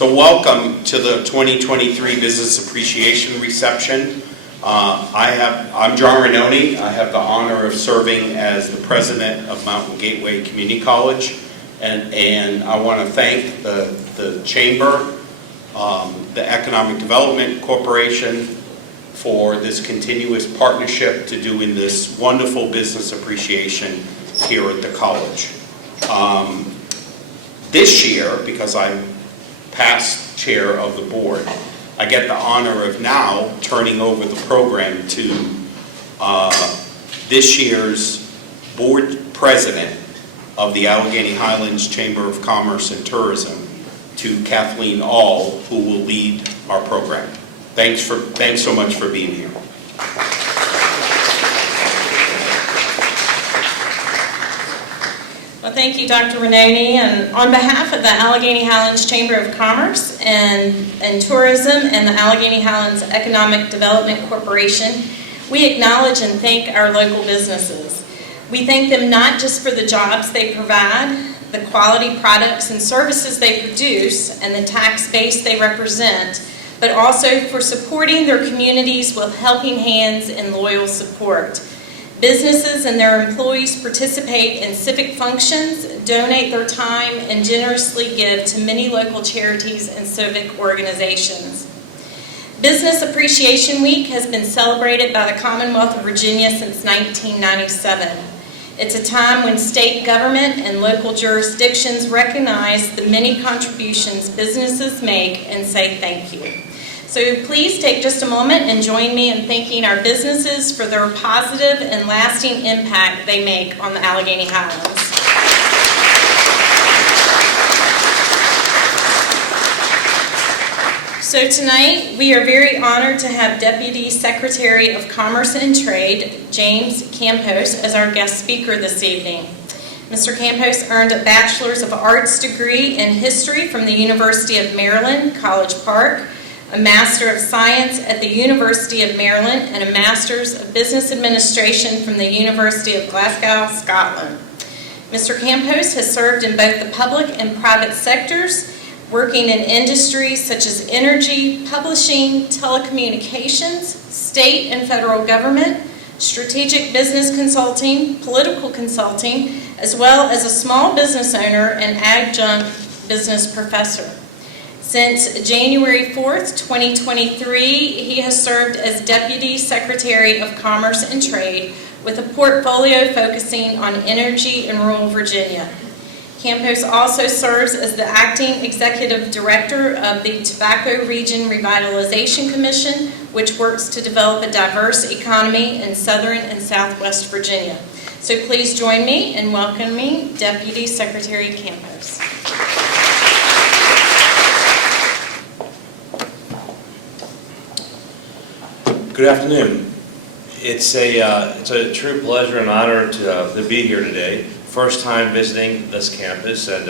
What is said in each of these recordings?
So welcome to the 2023 Business Appreciation Reception. I'm John Ranoni. I have the honor of serving as the president of Mountain Gateway Community College, and I want to thank the Chamber, the Economic Development Corporation for this continuous partnership to doing this wonderful business appreciation here at the college. This year, because I'm past chair of the board, I get the honor of now turning over the program to this year's board president of the Allegheny Highlands Chamber of Commerce and Tourism, to Kathleen All, who will lead our program. Thanks so much for being here. Well, thank you, Dr. Ranoni, and on behalf of the Allegheny Highlands Chamber of Commerce and Tourism and the Allegheny Highlands Economic Development Corporation, we acknowledge and thank our local businesses. We thank them not just for the jobs they provide, the quality products and services they produce, and the tax base they represent, but also for supporting their communities with helping hands and loyal support. Businesses and their employees participate in civic functions, donate their time, and generously give to many local charities and civic organizations. Business Appreciation Week has been celebrated by the Commonwealth of Virginia since 1997. It's a time when state government and local jurisdictions recognize the many contributions businesses make and say thank you. So please take just a moment and join me in thanking our businesses for their positive and lasting impact they make on the Allegheny Highlands. So tonight, we are very honored to have Deputy Secretary of Commerce and Trade, James Campos, as our guest speaker this evening. Mr. Campos earned a Bachelor's of Arts degree in History from the University of Maryland, College Park, a Master of Science at the University of Maryland, and a Master's of Business Administration from the University of Glasgow, Scotland. Mr. Campos has served in both the public and private sectors, working in industries such as energy, publishing, telecommunications, state and federal government, strategic business consulting, political consulting, as well as a small business owner and adjunct business professor. Since January 4th, 2023, he has served as Deputy Secretary of Commerce and Trade with a portfolio focusing on energy in rural Virginia. Campos also serves as the Acting Executive Director of the Tobacco Region Revitalization Commission, which works to develop a diverse economy in southern and southwest Virginia. So please join me in welcoming Deputy Secretary Campos. Good afternoon. It's a true pleasure and honor to be here today. First time visiting this campus, and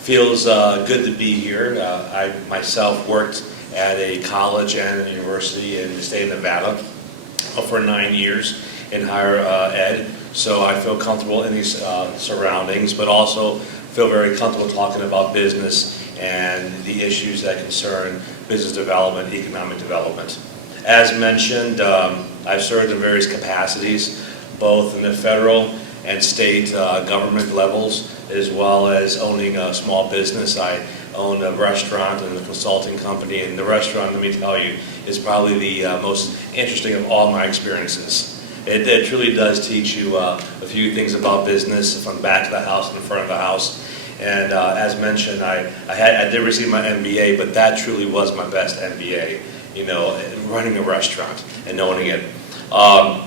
feels good to be here. I myself worked at a college and a university in the state of Nevada for 9 years in higher ed, so I feel comfortable in these surroundings, but also feel very comfortable talking about business and the issues that concern business development, economic development. As mentioned, I've served in various capacities, both in the federal and state government levels, as well as owning a small business. I own a restaurant and a consulting company, and the restaurant, let me tell you, is probably the most interesting of all my experiences. It truly does teach you a few things about business, from back to the house and the front of the house. And as mentioned, I did receive my MBA, but that truly was my best MBA. You know, running a restaurant and owning it. I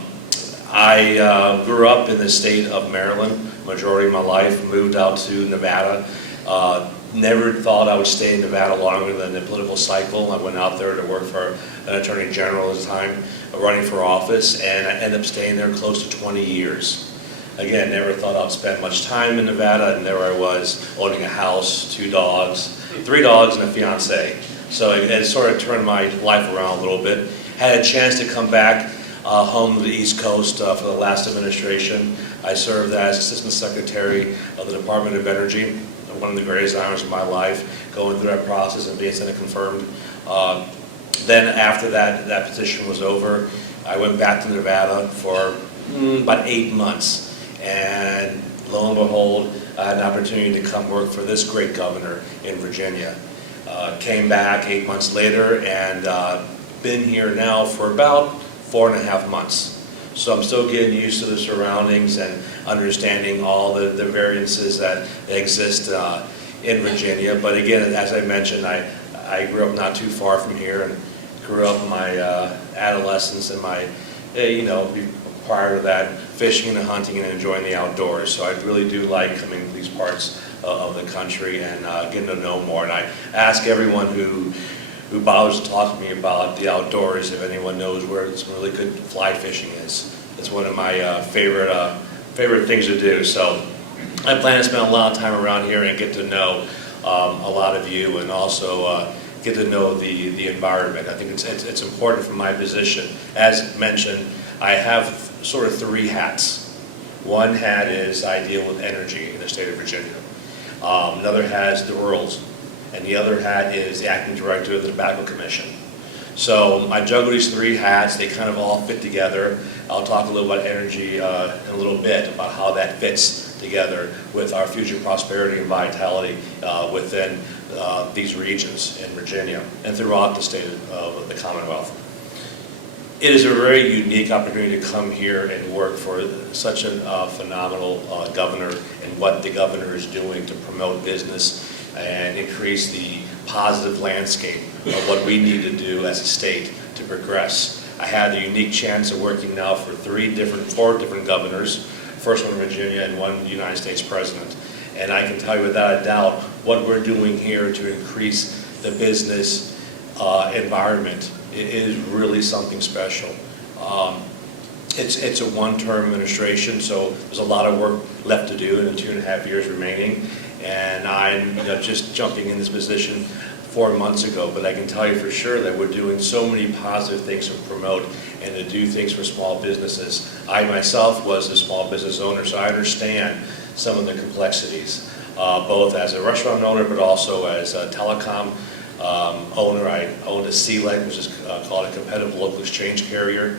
grew up in the state of Maryland, majority of my life, moved out to Nevada. Never thought I would stay in Nevada longer than the political cycle. I went out there to work for an attorney general at the time, running for office, and I ended up staying there close to 20 years. Again, never thought I'd spend much time in Nevada, and there I was, owning a house, 2 dogs, 3 dogs, and a fiance. So it sort of turned my life around a little bit. Had a chance to come back home to the East Coast for the last administration. I served as Assistant Secretary of the Department of Energy one of the greatest honors of my life, going through that process and being Senate confirmed. Then after that position was over, I went back to Nevada for about 8 months, and lo and behold, I had an opportunity to come work for this great governor in Virginia. Came back 8 months later, and been here now for about 4.5 months. So I'm still getting used to the surroundings and understanding all the variances that exist in Virginia. But again, as I mentioned, I grew up not too far from here, and grew up in my adolescence and my, prior to that, fishing and hunting and enjoying the outdoors. So I really do like coming to these parts of the country and getting to know more. And I ask everyone who bothers to talk to me about the outdoors, if anyone knows where some really good fly fishing is. It's one of my favorite things to do. So I plan to spend a lot of time around here and get to know a lot of you, and also get to know the environment. I think it's important for my position. As mentioned, I have sort of 3 hats. One hat is I deal with energy in the state of Virginia. Another hat is the rurals, and the other hat is the acting director of the Tobacco Commission. So I juggle these 3 hats. They kind of all fit together. I'll talk a little about energy in a little bit, about how that fits together with our future prosperity and vitality within these regions in Virginia and throughout the state of the Commonwealth. It is a very unique opportunity to come here and work for such a phenomenal governor, and what the governor is doing to promote business and increase the positive landscape of what we need to do as a state to progress. I had the unique chance of working now for 4 different governors, first one in Virginia and one United States president. And I can tell you without a doubt, what we're doing here to increase the business environment is really something special. It's a one-term administration, so there's a lot of work left to do in the 2.5 years remaining. And I'm just jumping in this position 4 months ago, but I can tell you for sure that we're doing so many positive things to promote and to do things for small businesses. I myself was a small business owner, so I understand some of the complexities, both as a restaurant owner, but also as a telecom owner. I owned a CLEC, which is called a competitive local exchange carrier.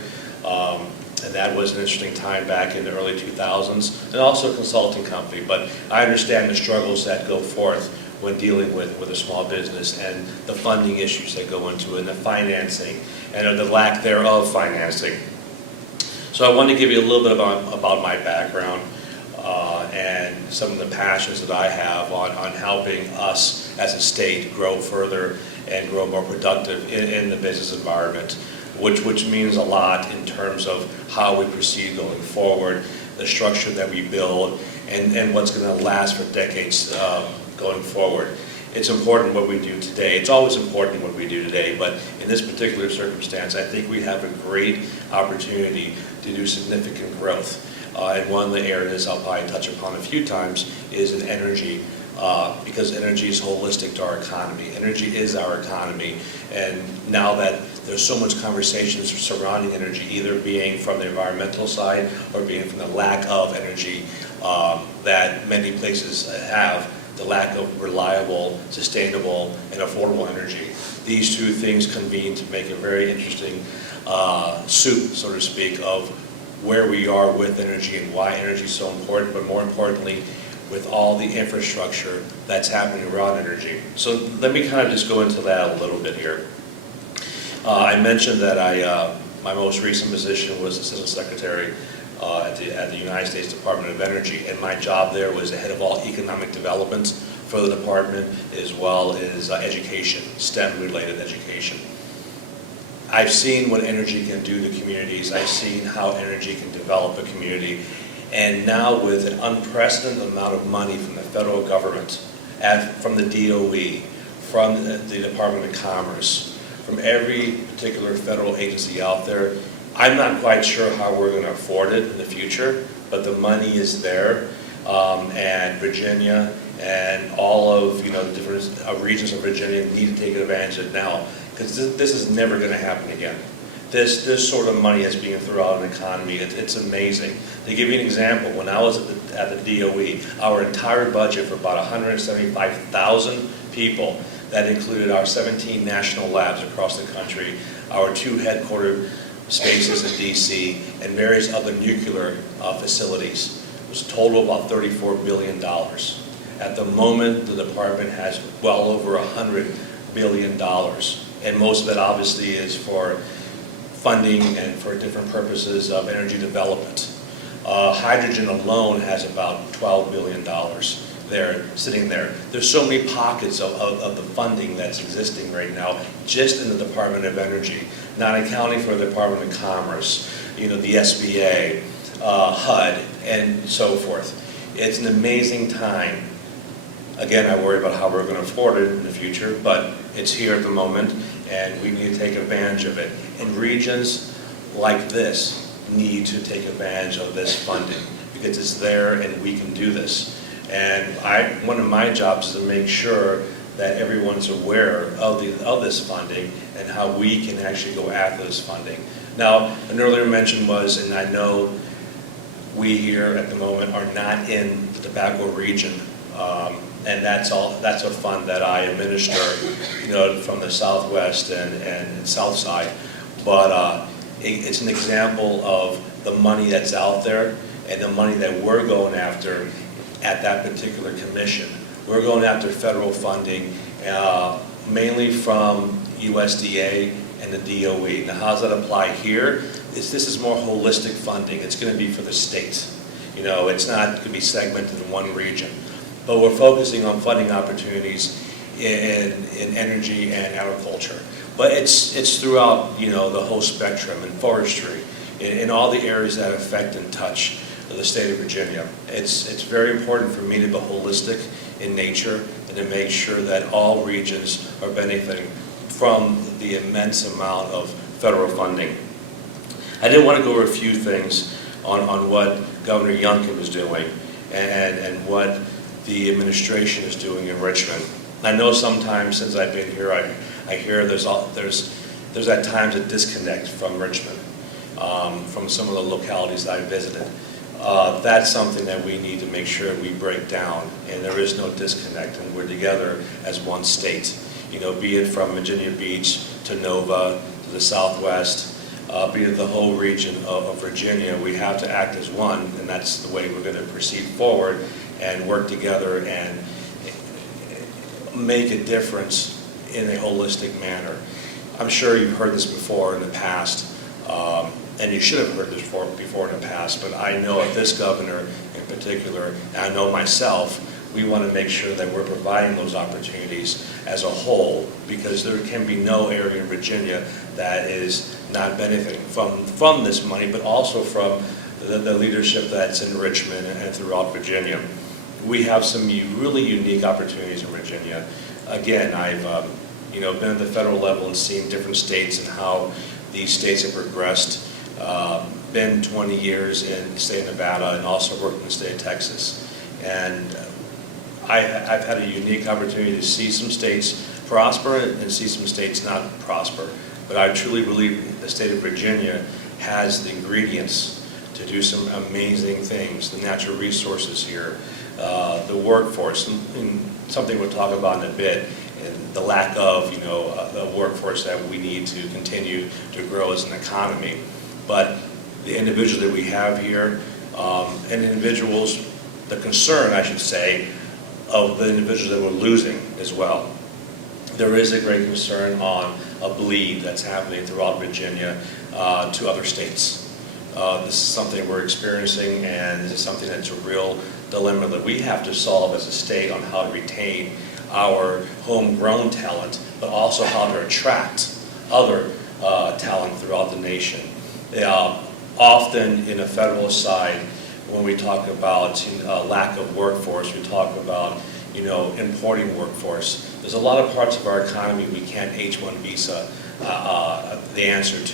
And that was an interesting time back in the early 2000s, and also a consulting company. But I understand the struggles that go forth when dealing with a small business, and the funding issues that go into it, and the financing, and the lack thereof financing. So I wanted to give you a little bit about my background and some of the passions that I have on helping us as a state grow further and grow more productive in the business environment, which means a lot in terms of how we proceed going forward, the structure that we build, and what's going to last for decades going forward. It's important what we do today. It's always important what we do today, but in this particular circumstance, I think we have a great opportunity to do significant growth. And one of the areas I'll probably touch upon a few times is in energy, because energy is holistic to our economy. Energy is our economy, and now that there's so much conversation surrounding energy, either being from the environmental side or being from the lack of energy that many places have, the lack of reliable, sustainable, and affordable energy. These 2 things convene to make a very interesting soup, so to speak, of where we are with energy and why energy is so important, but more importantly, with all the infrastructure that's happening around energy. So let me kind of just go into that a little bit here. I mentioned that my most recent position was Assistant Secretary at the United States Department of Energy, and my job there was the head of all economic development for the department, as well as education, STEM-related education. I've seen what energy can do to communities. I've seen how energy can develop a community. And now with an unprecedented amount of money from the federal government, from the DOE, from the Department of Commerce, from every particular federal agency out there, I'm not quite sure how we're going to afford it in the future, but the money is there. And Virginia and all of the different regions of Virginia need to take advantage of it now, because this is never going to happen again. This sort of money that's being thrown out in the economy, it's amazing. To give you an example, when I was at at the DOE. Our entire budget for about 175,000 people, that included our 17 national labs across the country, our 2 headquarter spaces in DC, and various other nuclear facilities. It was a total of about $34 billion. At the moment, the department has well over $100 billion, and most of it obviously is for funding and for different purposes of energy development. Hydrogen alone has about $12 billion there, sitting there. There's so many pockets of the funding that's existing right now just in the Department of Energy, not accounting for the Department of Commerce, the SBA, HUD, and so forth. It's an amazing time. Again, I worry about how we're going to afford it in the future, but it's here at the moment, and we need to take advantage of it. And regions like this need to take advantage of this funding because it's there and we can do this. And one of my jobs is to make sure that everyone's aware of this funding and how we can actually go after this funding. Now, an earlier mention was, and I know we here at the moment are not in the tobacco region, and that's a fund that I administer, from the Southwest and South Side. But it's an example of the money that's out there and the money that we're going after at that particular commission. We're going after federal funding, mainly from USDA and the DOE. Now, how does that apply here? This is more holistic funding. It's going to be for the state. It's not going to be segmented in one region. But we're focusing on funding opportunities in energy and agriculture. But it's throughout, the whole spectrum, in forestry, in all the areas that affect and touch the state of Virginia. It's very important for me to be holistic in nature and to make sure that all regions are benefiting from the immense amount of federal funding. I did want to go over a few things on what Governor Youngkin is doing and what the administration is doing in Richmond. I know sometimes since I've been here, I hear there's at times a disconnect from Richmond, from some of the localities that I visited. That's something that we need to make sure we break down, and there is no disconnect, and we're together as one state. Be it from Virginia Beach to Nova to the Southwest, be it the whole region of Virginia, we have to act as one, and that's the way we're going to proceed forward and work together and make a difference in a holistic manner. I'm sure you've heard this before in the past, and you should have heard this before in the past, but I know of this governor in particular, and I know myself, we want to make sure that we're providing those opportunities as a whole, because there can be no area in Virginia that is not benefiting from this money, but also from the leadership that's in Richmond and throughout Virginia. We have some really unique opportunities in Virginia. Again, I've been at the federal level and seen different states and how these states have progressed. Been 20 years in the state of Nevada and also worked in the state of Texas. And I've had a unique opportunity to see some states prosper and see some states not prosper. But I truly believe the state of Virginia has the ingredients to do some amazing things, the natural resources here, the workforce, and something we'll talk about in a bit, and the lack of, the workforce that we need to continue to grow as an economy. But the individuals that we have here, and individuals, the concern, I should say, of the individuals that we're losing as well. There is a great concern on a bleed that's happening throughout Virginia to other states. This is something we're experiencing, and this is something that's a real dilemma that we have to solve as a state on how to retain our homegrown talent, but also how to attract other talent throughout the nation. Often in a federal side, when we talk about lack of workforce, we talk about importing workforce. There's a lot of parts of our economy we can't H-1 visa the answer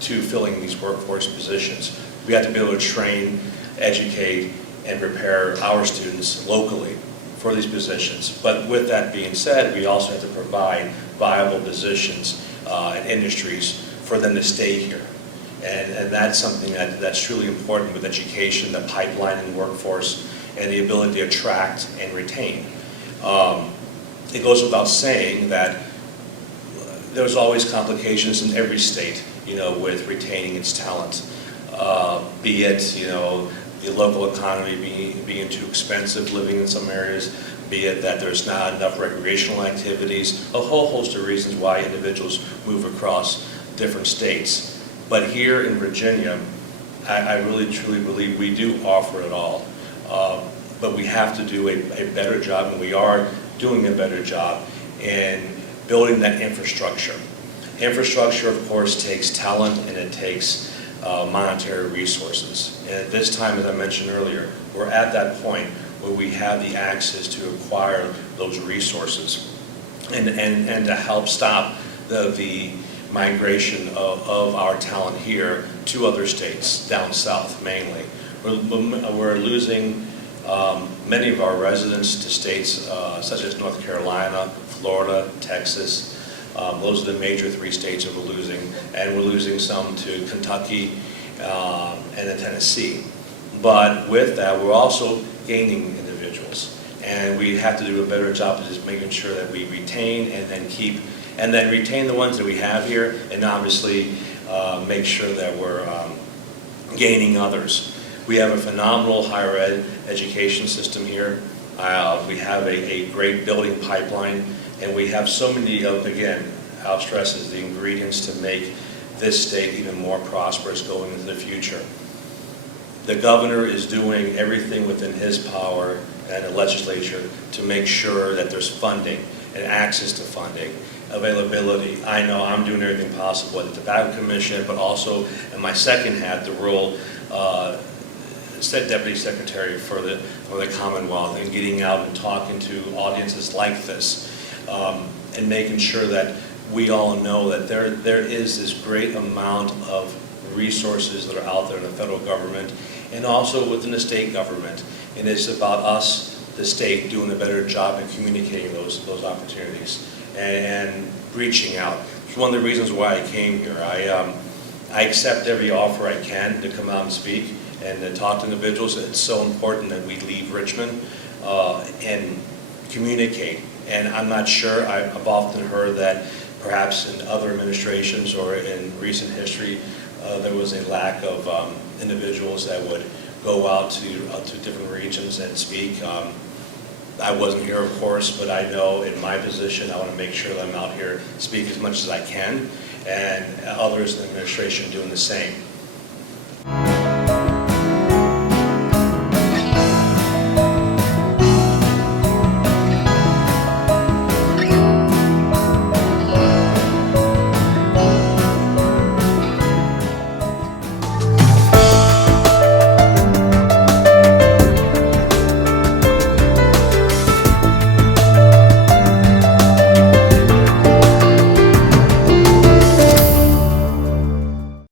to filling these workforce positions. We have to be able to train, educate, and prepare our students locally for these positions. But with that being said, we also have to provide viable positions and industries for them to stay here. And that's something that's truly important with education, the pipeline and workforce, and the ability to attract and retain. It goes without saying that there's always complications in every state, with retaining its talent. Be it, the local economy being too expensive, living in some areas, be it that there's not enough recreational activities, a whole host of reasons why individuals move across different states. But here in Virginia, I really truly believe we do offer it all. But we have to do a better job, and we are doing a better job in building that infrastructure. Infrastructure, of course, takes talent and it takes monetary resources. And at this time, as I mentioned earlier, we're at that point where we have the access to acquire those resources and to help stop the migration of our talent here to other states, down south mainly. We're losing many of our residents to states such as North Carolina, Florida, Texas. Those are the major 3 states that we're losing, and we're losing some to Kentucky and then Tennessee. But with that, we're also gaining individuals, and we have to do a better job of just making sure that we retain and then keep, and then retain the ones that we have here, and obviously make sure that we're gaining others. We have a phenomenal higher education system here. We have a great building pipeline, and we have so many of, again, I'll stress is the ingredients to make this state even more prosperous going into the future. The governor is doing everything within his power and the legislature to make sure that there's funding and access to funding, availability. I know I'm doing everything possible at the Tobacco Commission, but also in my second hat, the role Deputy Secretary for the Commonwealth, and getting out and talking to audiences like this, and making sure that we all know that there is this great amount of resources that are out there in the federal government and also within the state government. And it's about us, the state, doing a better job in communicating those opportunities and reaching out. It's one of the reasons why I came here. I accept every offer I can to come out and speak and to talk to individuals. It's so important that we leave Richmond and communicate. And I'm not sure, I've often heard that perhaps in other administrations or in recent history, there was a lack of individuals that would go out to different regions and speak. I wasn't here, of course, but I know in my position, I want to make sure that I'm out here, speak as much as I can, and others in the administration doing the same.